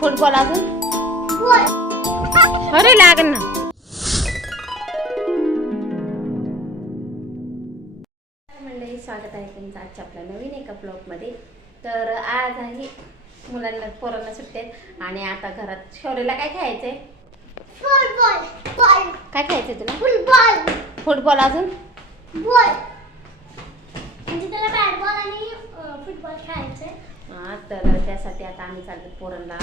Football अजून अरे लागन ना. मंडळी, स्वागत आहे तुमचं आजच्या आपल्या नवीन एका ब्लॉगमध्ये. तर आज आहे मुलांना पोरांना सुट्ट्या आहेत आणि आता घरात शौर्यला काय खायचंय? फुटबॉल. काय खायचंय तुला? फुटबॉल. फुटबॉल अजून बॉल. म्हणजे त्याला बॅट बॉल आणि फुटबॉल खेळायचंय. हा, तर त्यासाठी आता आम्ही चाललो पोरांना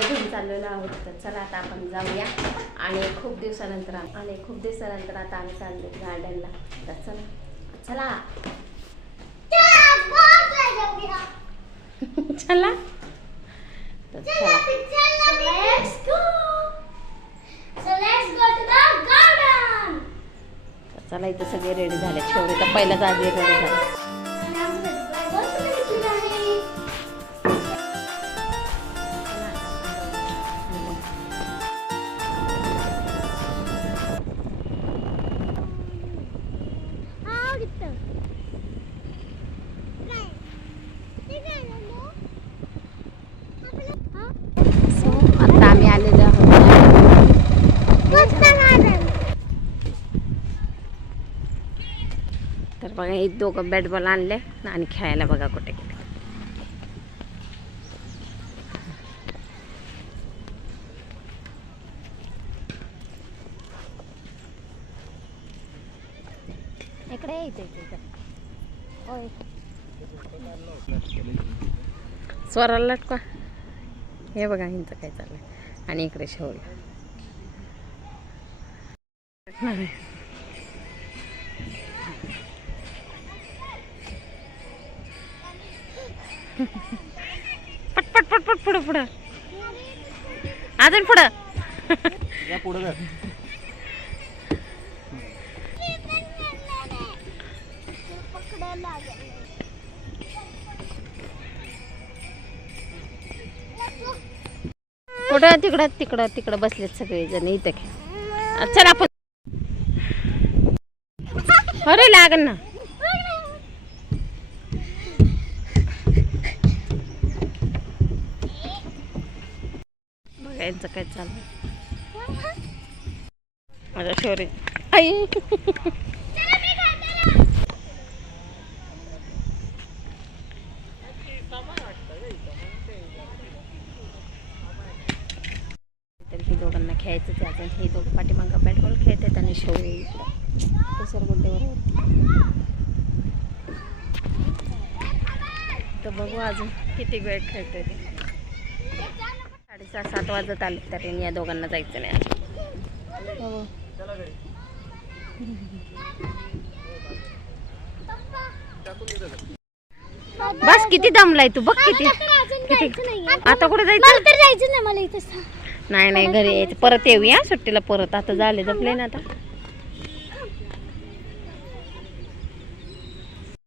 घेऊन चाललेलो आहोत. तर चला आता आपण जाऊया. आणि खूप दिवसानंतर आता आम्ही चाललो गार्डनला. तर चला चला चला तर चला इथं सगळे रेडी झाले. शौर्य तर पहिलाच आधी रेडी झाला. आता आम्ही आलेलो आहोत. तर बघा हे दोघं बॅट बॉल आणले आणि खेळायला बघा कुठे गेले. इकडे यायचं होय. स्वराला लटका. हे बघा हिंचं काय चाललंय. आणि इकडे शौर्य. पट पट पट पट पुढं पुढं अजून पुढं. कुठं तिकडं तिकडं तिकडं बसलेत सगळे जण. इथं घे. चल आपण. अरे लागन ना. बघा यांचं काय चाललंय. माझा शौर्य आई दोघांना खेळायचंच आहे अजून. हे दोघं पाठीमागं बॅट बॉल खेळतात आणि शौर्य सरगुंडीवर. तर बघू अजून किती वेळ खेळतोय ते. 6:30-7 वाजत आले तरी या दोघांना जायचं नाही अजून. बस किती दमलाय तू. बघ किती किती. आता कुठे जायचं? जायचं नाही मला इथं. नाही नाही घरी यायचं. परत येऊया सुट्टीला परत. आता झाले जपले ना आता.